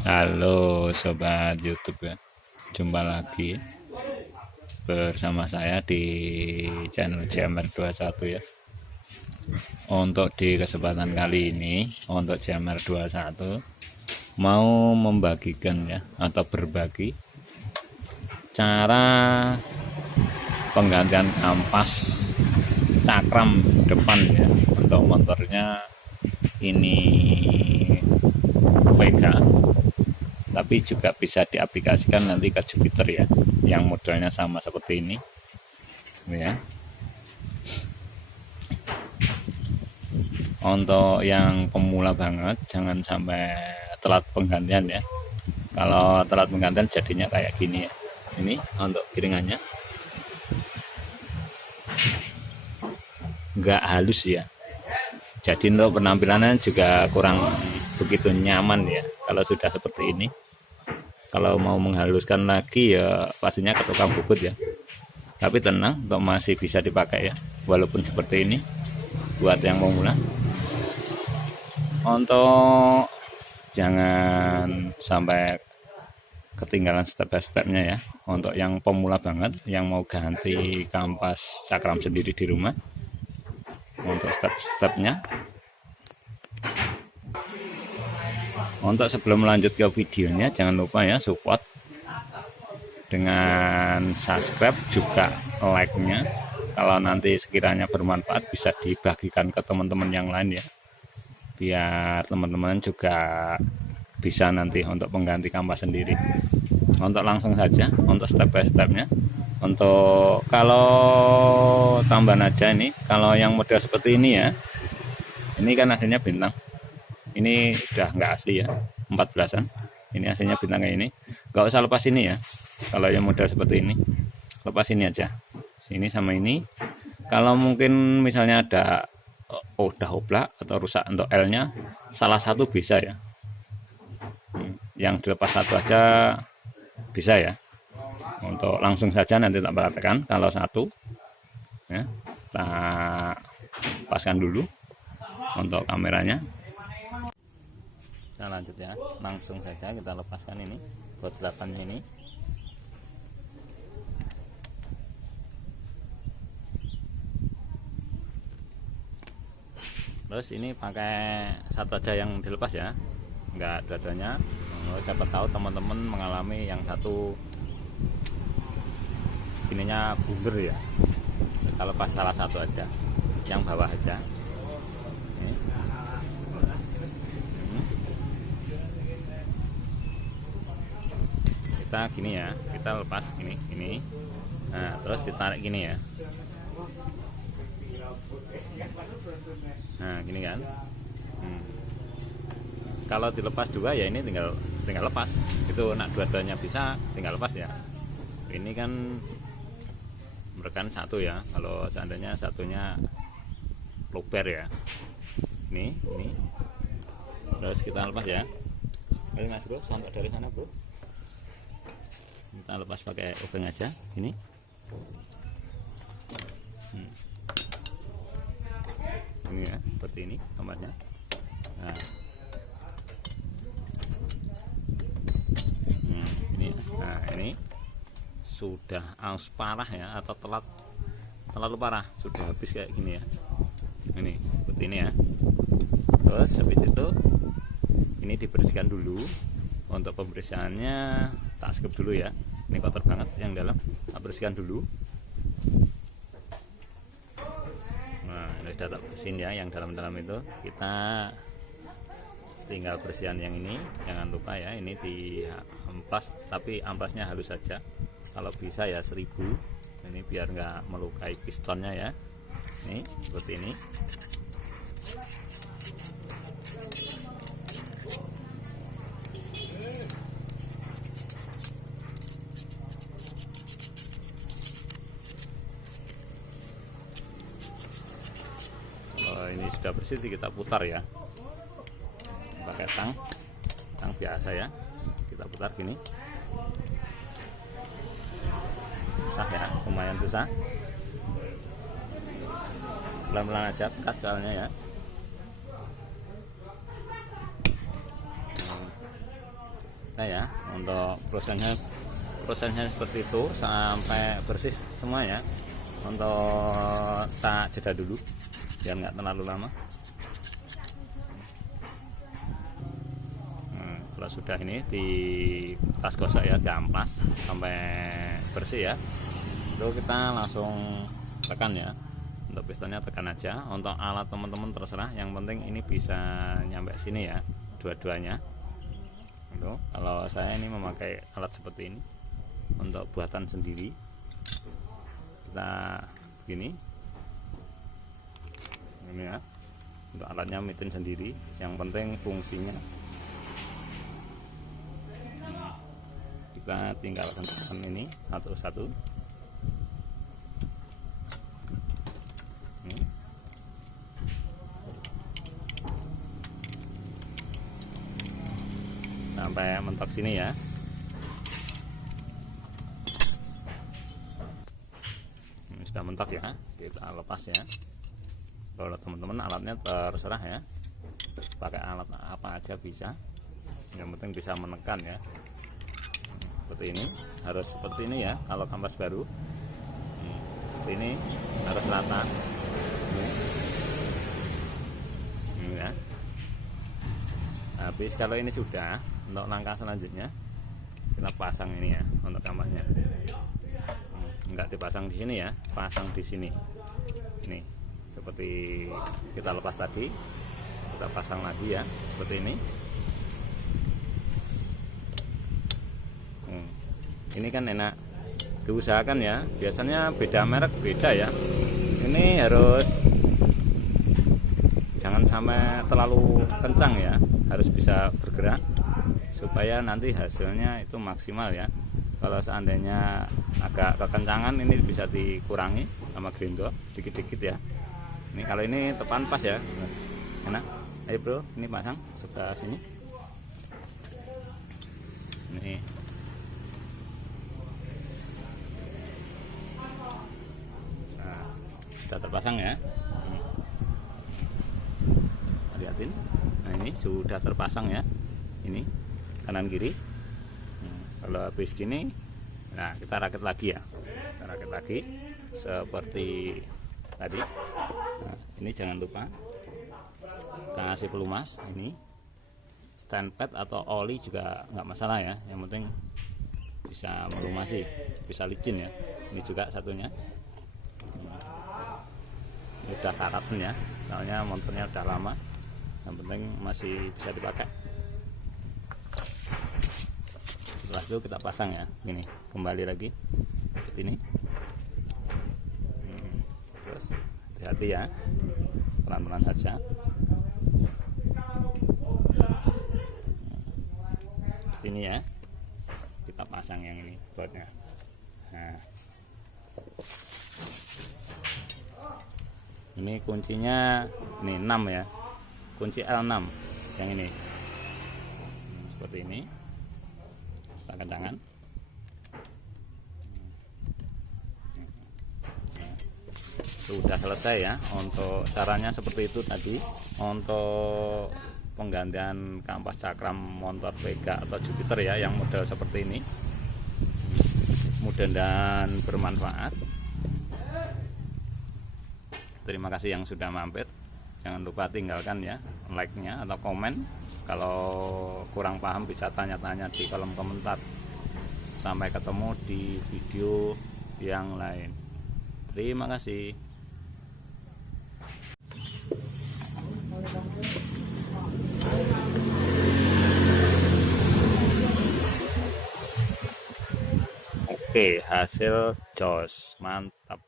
Halo sobat YouTube ya. Jumpa lagi bersama saya di channel CMR21 ya. Untuk di kesempatan kali ini untuk CMR21 mau membagikan ya atau berbagi cara penggantian kampas cakram depan ya untuk motornya ini Vega, tapi juga bisa diaplikasikan nanti ke Jupiter ya, yang modelnya sama seperti ini ya. Untuk yang pemula banget jangan sampai telat penggantian ya. Kalau telat penggantian jadinya kayak gini ya. Ini untuk piringannya nggak halus ya, jadi untuk penampilannya juga kurang begitu nyaman ya kalau sudah seperti ini. Kalau mau menghaluskan lagi ya pastinya ke tukang bubut ya, tapi tenang, untuk masih bisa dipakai ya walaupun seperti ini buat yang pemula. Untuk jangan sampai ketinggalan step-stepnya ya. Untuk yang pemula banget yang mau ganti kampas cakram sendiri di rumah, untuk step-stepnya, untuk sebelum lanjut ke videonya jangan lupa ya support dengan subscribe juga like-nya. Kalau nanti sekiranya bermanfaat bisa dibagikan ke teman-teman yang lain ya, biar teman-teman juga bisa nanti untuk pengganti kampas sendiri. Untuk langsung saja untuk step by stepnya. Untuk kalau tambahan aja ini, kalau yang model seperti ini ya, ini kan aslinya bintang, ini sudah nggak asli ya, 14-an. Ini aslinya bintang kayak ini, nggak usah lepas ini ya. Kalau yang model seperti ini lepas ini aja, ini sama ini. Kalau mungkin misalnya ada udah oblak atau rusak untuk L nya, salah satu bisa ya, yang dilepas satu aja bisa ya. Untuk langsung saja nanti tak perhatikan. Kalau satu ya, tak paskan dulu untuk kameranya. Kita lanjut ya, langsung saja kita lepaskan ini buat 8-nya ini. Terus ini pakai satu aja yang dilepas ya, enggak dua-duanya. Siapa tahu teman-teman mengalami yang satu ininya bundar ya, kalau pas salah satu aja, yang bawah aja ini. Kita gini ya, kita lepas ini, nah terus ditarik gini ya, nah gini kan. Kalau dilepas dua ya ini tinggal lepas, itu nak dua-duanya bisa tinggal lepas ya. Ini kan merekan satu ya, kalau seandainya satunya luber ya, ini terus kita lepas ya. Mari mas bro, sampai dari sana bro, kita lepas pakai obeng aja ini. Ini ya, seperti ini kamarnya. Nah ini sudah aus parah ya, atau terlalu parah, sudah habis kayak gini ya, ini seperti ini ya. Terus habis itu ini dibersihkan dulu. Untuk pembersihannya tak skip dulu ya, ini kotor banget yang dalam, tak bersihkan dulu. Nah ini sudah tak bersihin ya, yang dalam-dalam itu kita tinggal bersihan yang ini. Jangan lupa ya, ini di amplas, tapi amplasnya halus saja, kalau bisa ya 1000. Ini biar nggak melukai pistonnya ya. Ini seperti ini. Kalau ini sudah bersih kita putar ya, pakai tang biasa ya, kita putar gini. Susah ya, lumayan susah, pelan-pelan aja kacalnya ya. selesai ya. Untuk prosesnya seperti itu sampai bersih semua ya. Untuk tak jeda dulu biar nggak terlalu lama. Kalau sudah ini di tas gosok ya, diamplas sampai bersih ya. Lalu kita langsung tekan ya. Untuk pistonnya tekan aja. Untuk alat teman-teman terserah, yang penting ini bisa nyampe sini ya, dua-duanya. Kalau saya ini memakai alat seperti ini untuk buatan sendiri. Kita begini ini ya, untuk alatnya mitten sendiri, yang penting fungsinya. Kita tinggal tekan ini satu-satu. Sampai mentok sini ya. Ini sudah mentok ya, kita lepas ya. Kalau teman-teman alatnya terserah ya, pakai alat apa aja bisa, yang penting bisa menekan ya. Seperti ini, harus seperti ini ya. Kalau kampas baru seperti ini, harus rata ini ya. Habis kalau ini sudah, untuk langkah selanjutnya kita pasang ini ya, untuk kampasnya. Enggak dipasang di sini ya, pasang di sini. Ini seperti kita lepas tadi, kita pasang lagi ya, seperti ini. Ini kan enak diusahakan ya, biasanya beda merek beda ya. Ini harus jangan sampai terlalu kencang ya, harus bisa bergerak supaya nanti hasilnya itu maksimal ya. Kalau seandainya agak kekencangan, ini bisa dikurangi sama grindo dikit-dikit ya. Ini kalau ini tepan pas ya, enak. Ayo bro, ini pasang sebelah sini. Ini sudah terpasang ya. Lihatin, nah ini sudah terpasang ya, ini kanan kiri. Kalau habis gini, nah kita rakit lagi ya, kita rakit lagi seperti tadi. Nah, ini jangan lupa kita kasih pelumas, ini stand pad atau oli juga nggak masalah ya, yang penting bisa melumasi, bisa licin ya. Ini juga satunya. Ini udah karatnya ya, soalnya motornya udah lama, yang penting masih bisa dipakai. Setelah itu kita pasang ya, ini kembali lagi seperti ini. Terus hati-hati ya, pelan-pelan saja. Ini ya, kita pasang yang ini bautnya. Nah, ini kuncinya ini 6 ya, kunci L6 yang ini. Seperti ini, kita kencangkan. Sudah selesai ya. Untuk caranya seperti itu tadi. Untuk penggantian kampas cakram motor Vega atau Jupiter ya, yang model seperti ini, mudah dan bermanfaat. Terima kasih yang sudah mampir. Jangan lupa tinggalkan ya like-nya atau komen. Kalau kurang paham bisa tanya-tanya di kolom komentar. Sampai ketemu di video yang lain. Terima kasih. Oke, hasil jos mantap.